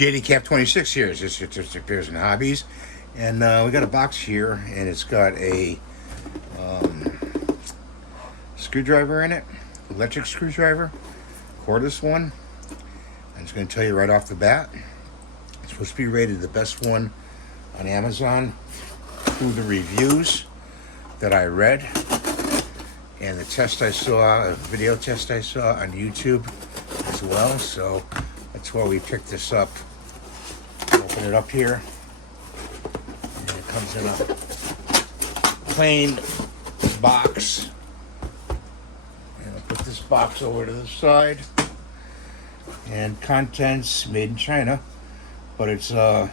JDCap 26 here. It's just repairs and hobbies, and we got a box here, and it's got a screwdriver in it, electric screwdriver, cordless one. I'm just going to tell you right off the bat, it's supposed to be rated the best one on Amazon through the reviews that I read and the test I saw, a video test I saw on YouTube as well. So that's why we picked this up. Open it up here, and it comes in a plain box. And I'll put this box over to the side. And contents made in China, but it's also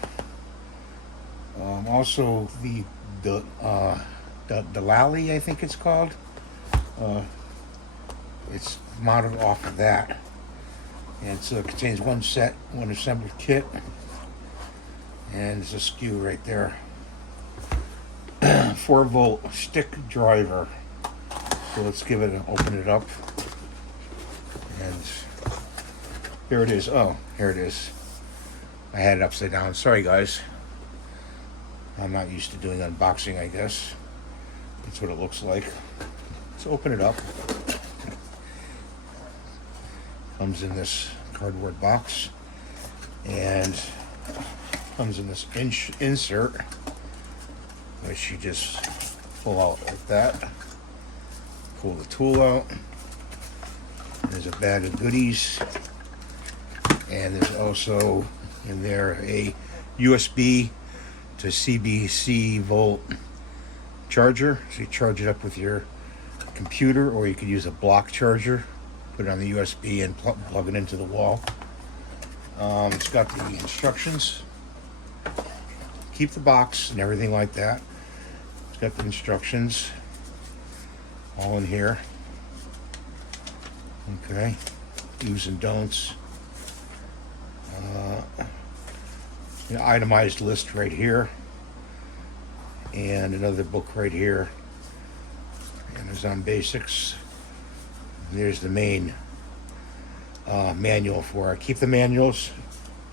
the Lally, I think it's called. It's modeled off of that, and it contains one assembled kit, and there's a skew right there. 4-volt stick driver. So let's open it up, and here it is. Oh, here it is. I had it upside down. Sorry, guys. I'm not used to doing unboxing, I guess. That's what it looks like. Let's open it up. Comes in this cardboard box, and comes in this insert, which you just pull out like that. Pull the tool out. There's a bag of goodies, and there's also in there a USB to CBC volt charger. So you charge it up with your computer, or you could use a block charger, put it on the USB and plug it into the wall. It's got the instructions. Keep the box and everything like that. It's got the instructions all in here. Okay, do's and don'ts. Itemized list right here, and another book right here. Amazon Basics. There's the main manual for it. Keep the manuals,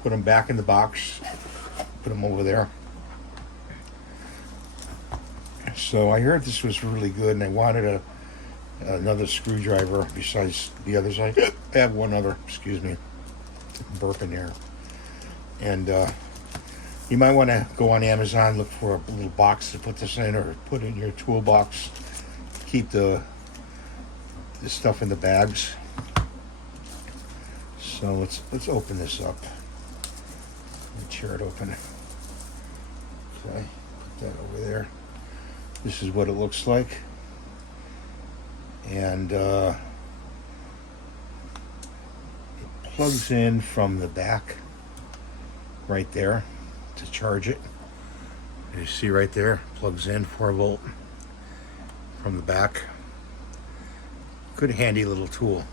put them back in the box, put them over there. So I heard this was really good, and I wanted another screwdriver besides the others. I have one other, excuse me, burping here. And you might want to go on Amazon, look for a little box to put this in, or put it in your toolbox. Keep the stuff in the bags. So let's open this up. Let me tear it open. Okay, put that over there. This is what it looks like, and it plugs in from the back right there to charge it. You see right there, plugs in 4-volt from the back. Good handy little tool.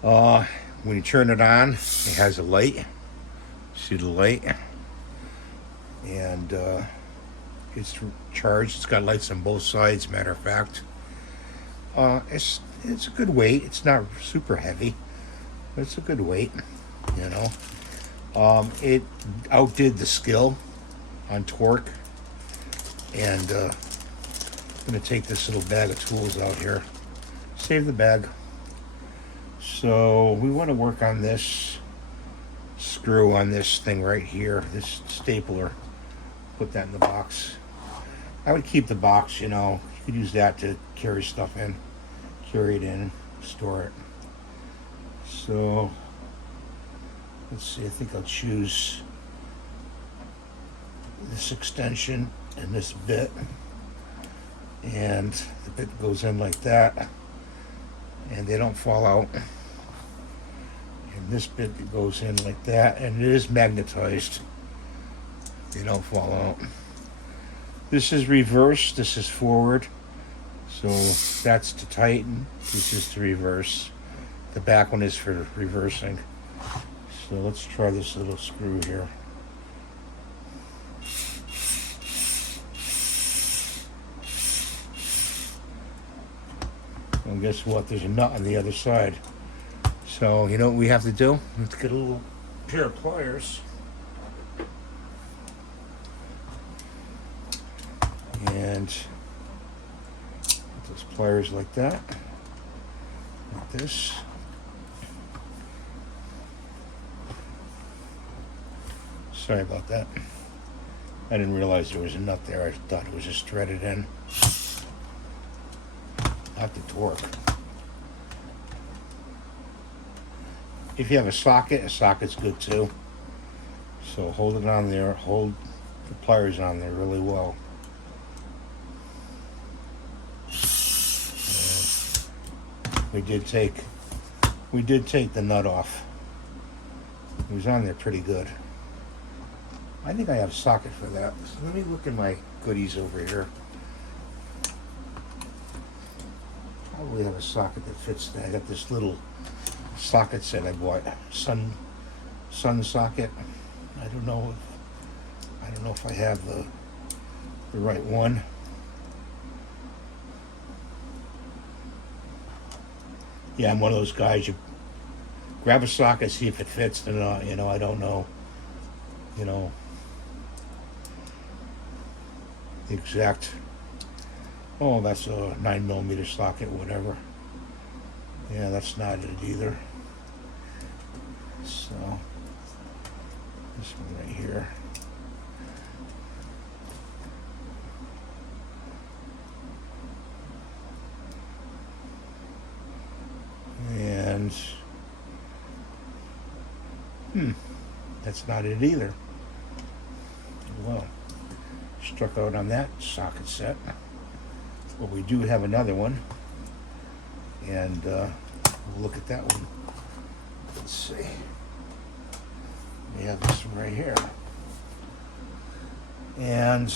When you turn it on, it has a light. See the light? And it's charged. It's got lights on both sides, matter of fact. It's a good weight. It's not super heavy, but it's a good weight, you know. It outdid the skill on torque, and I'm going to take this little bag of tools out here. Save the bag. So we want to work on this screw on this thing right here, this stapler. Put that in the box. I would keep the box, you know. You could use that to carry stuff in, carry it in, store it. So let's see, I think I'll choose this extension and this bit, and the bit goes in like that, and they don't fall out. And this bit goes in like that, and it is magnetized. They don't fall out. This is reverse, this is forward. So that's to tighten, this is to reverse. The back one is for reversing. So let's try this little screw here. And guess what? There's a nut on the other side. So you know what we have to do? Let's get a little pair of pliers. And put those pliers like that. Like this. Sorry about that. I didn't realize there was a nut there. I thought it was just threaded in. Not the torque. If you have a socket's good too. So hold it on there, hold the pliers on there really well. And we did take the nut off. It was on there pretty good. I think I have a socket for that. So let me look in my goodies over here. Probably have a socket that fits that. I got this little socket set I bought. Sun socket. I don't know if I have the right one. Yeah, I'm one of those guys. You grab a socket, see if it fits or not. You know, I don't know. You know, the exact. Oh, that's a 9mm socket, whatever. Yeah, that's not it either. So this one right here. And that's not it either. Well, struck out on that socket set. But we do have another one, and we'll look at that one. Let's see. We have this one right here, and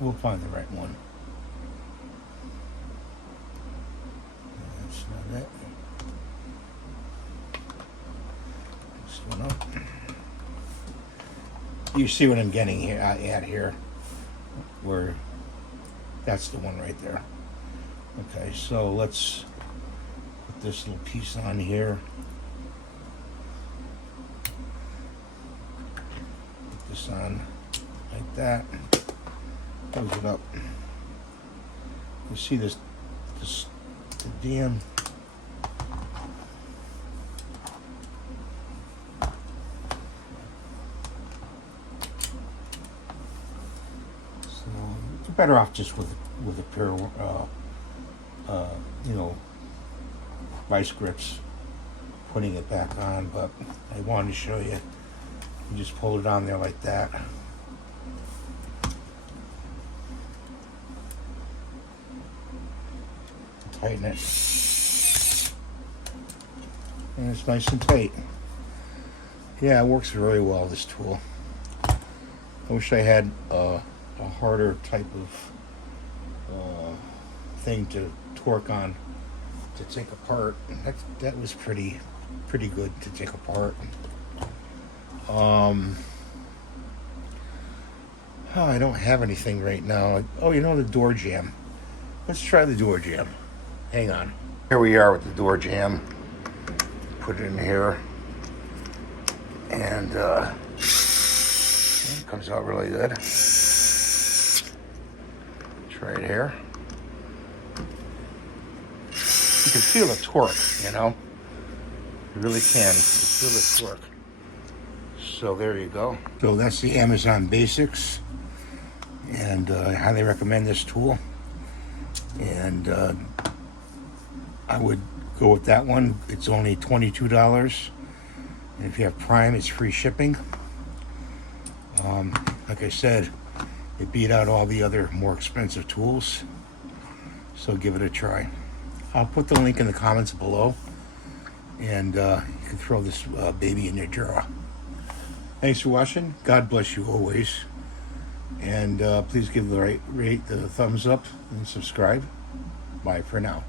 we'll find the right one. That's not it. This one up. You see what I'm getting here at here, where that's the one right there. Okay, so let's put this little piece on here. Put this on like that. Close it up. You see this the damn so you're better off just with a pair of you know, vice grips, putting it back on, but I wanted to show you. You just pull it on there like that. Tighten it, and it's nice and tight. Yeah, it works really well, this tool. I wish I had a harder type of thing to torque on to take apart. That was pretty good to take apart. Oh, I don't have anything right now. Oh, you know, the door jamb. Let's try the door jamb. Hang on. Here we are with the door jamb. Put it in here. And it comes out really good. Try it here. You can feel the torque, you know? You really can. You feel the torque. So there you go. So that's the Amazon Basics. And I highly recommend this tool. And I would go with that one. It's only $22. And if you have Prime, it's free shipping. Like I said, it beat out all the other more expensive tools. So give it a try. I'll put the link in the comments below. And you can throw this baby in your drawer. Thanks for watching. God bless you always. And please give the thumbs up and subscribe. Bye for now.